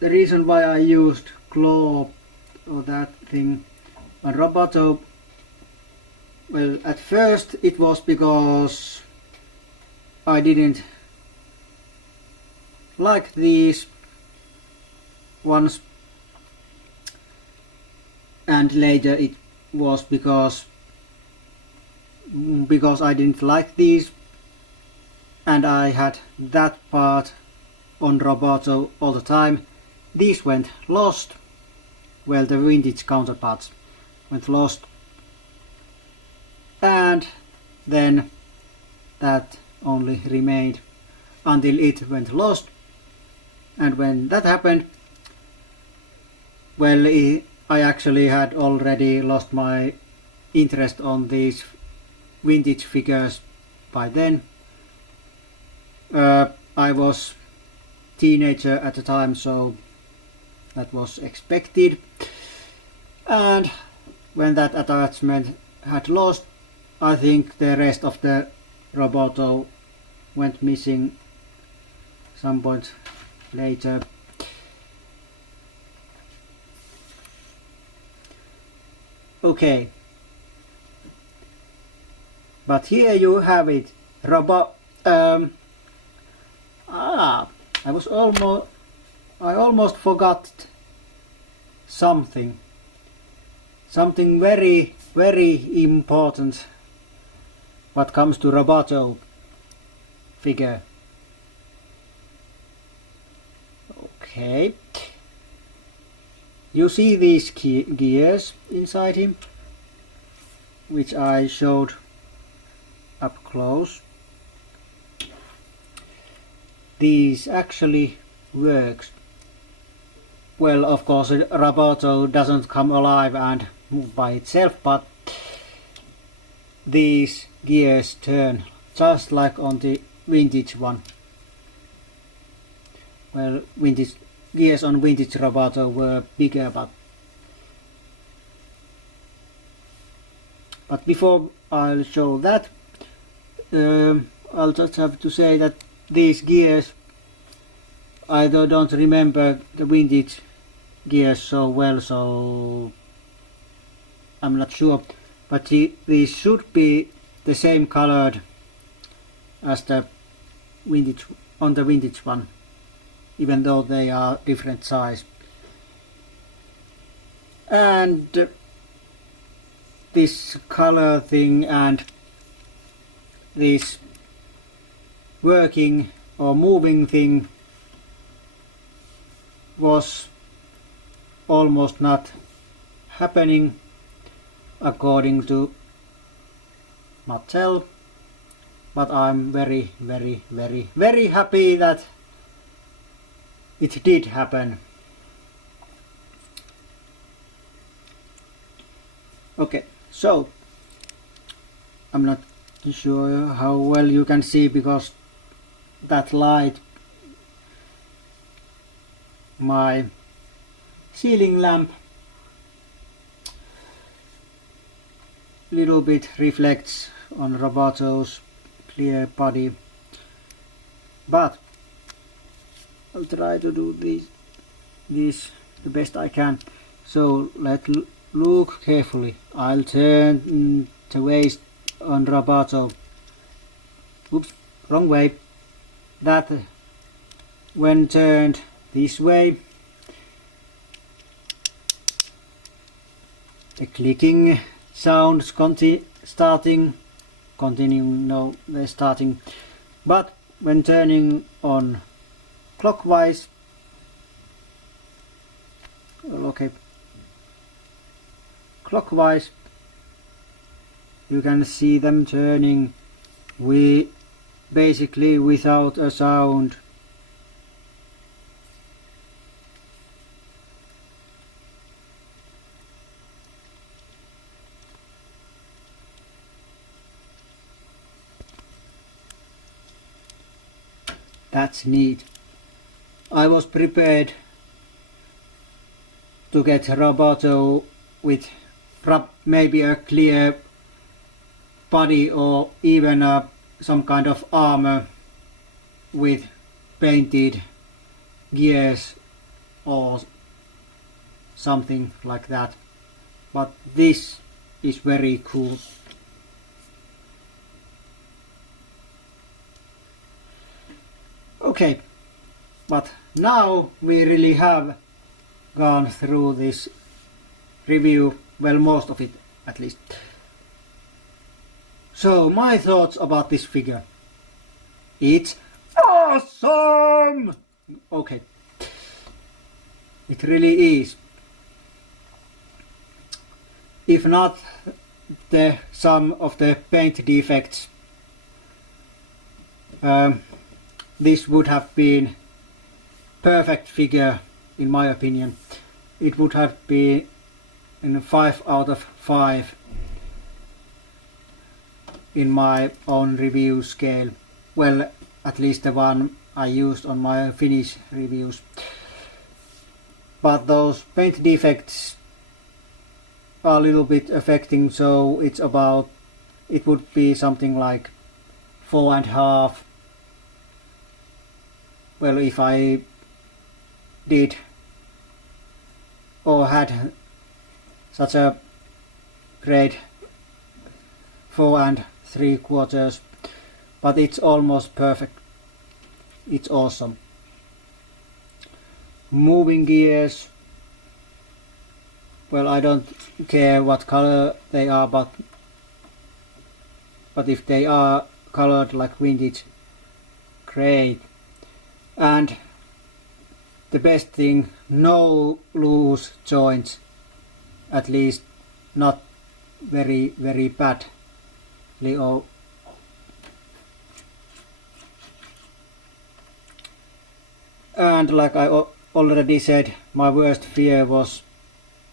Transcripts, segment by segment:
the reason why I used claw or that thing on Roboto, well, at first it was because I didn't like these ones, and later it was because I didn't like these and I had that part on Roboto all the time. These went lost, well, the vintage counterparts went lost, and then that only remained until it went lost. And when that happened, well, I actually had already lost my interest on these vintage figures by then. I was teenager at the time, so that was expected. And when that attachment had lost, I think the rest of the Roboto went missing some point later. Okay, but here you have it. I almost forgot something very, very important what comes to Roboto figure. Okay, you see these gears inside him, which I showed up close. These actually works. Well, of course, a Roboto doesn't come alive and move by itself, but these gears turn just like on the vintage one. Well, vintage gears on vintage Roboto were bigger, but before I'll show that, I'll just have to say that these gears, I don't remember the vintage gears so well, so I'm not sure, but these should be the same colored as the vintage on the vintage one, even though they are different size. And this color thing and this working or moving thing was almost not happening according to Mattel, but I'm very, very, very, very happy that it did happen. Okay, so I'm not sure how well you can see because that light, my ceiling lamp, little bit reflects on Roboto's clear body, but I'll try to do this the best I can. So let's look carefully. I'll turn the waist on Roboto. Oops, wrong way. That when turned this way, the clicking sounds starting, but when turning on clockwise, clockwise, you can see them turning basically without a sound. That's neat. I was prepared to get Roboto with maybe a clear body or even some kind of armor with painted gears or something like that. But this is very cool. Okay, but now we really have gone through this review, well, most of it at least. So my thoughts about this figure. It's awesome! Okay, it really is. If not some of the paint defects, this would have been perfect figure in my opinion. It would have been in 5 out of 5 in my own review scale. Well, at least the one I used on my Finnish reviews. But those paint defects are a little bit affecting, so it would be something like 4.5. Well, if I did or had such a grade 4.75, but it's almost perfect. It's awesome. Moving gears. Well, I don't care what color they are, but if they are colored like vintage, great. And the best thing, no loose joints, at least not very badly. And like I already said, my worst fear was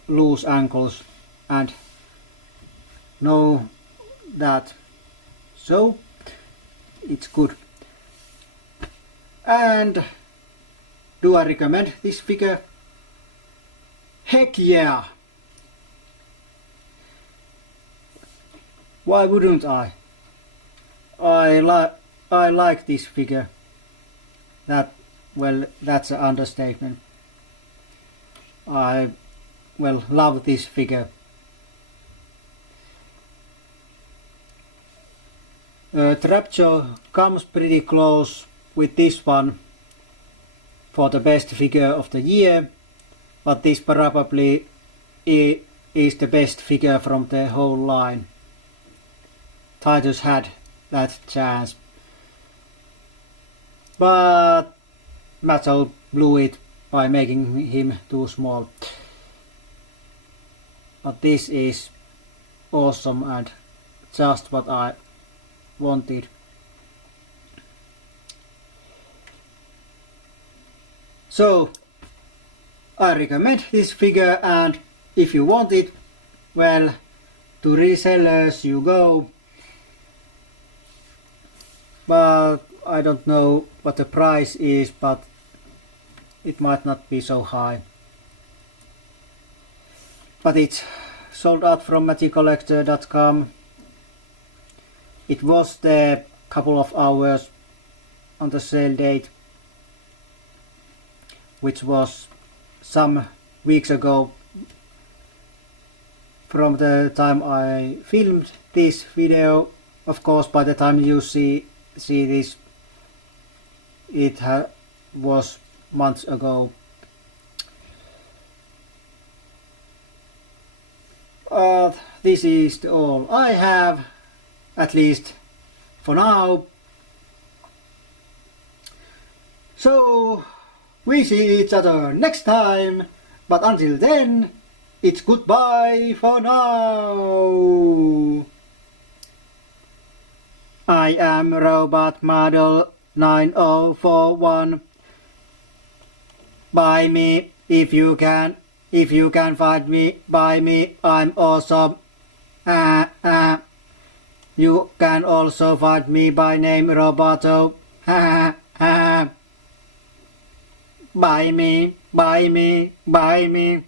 loose ankles, and no that, so it's good. And do I recommend this figure? Heck yeah! Why wouldn't I? I like this figure. That's an understatement. I love this figure. Trapjaw comes pretty close with this one for the best figure of the year, but this probably is the best figure from the whole line. Titus had that chance, but Mattel blew it by making him too small. But this is awesome and just what I wanted. So I recommend this figure, and if you want it, well, to resellers you go. But I don't know what the price is, but it might not be so high. But it's sold out from MagicCollector.com. It was there a couple of hours on the sale date, which was some weeks ago from the time I filmed this video. Of course, by the time you see this, it was months ago. This is all I have, at least for now. So we see each other next time, but until then, it's goodbye for now. I am Robot Model 9041. Buy me if you can. If you can find me, buy me. I'm awesome. You can also find me by name Roboto. Buy me, buy me, buy me.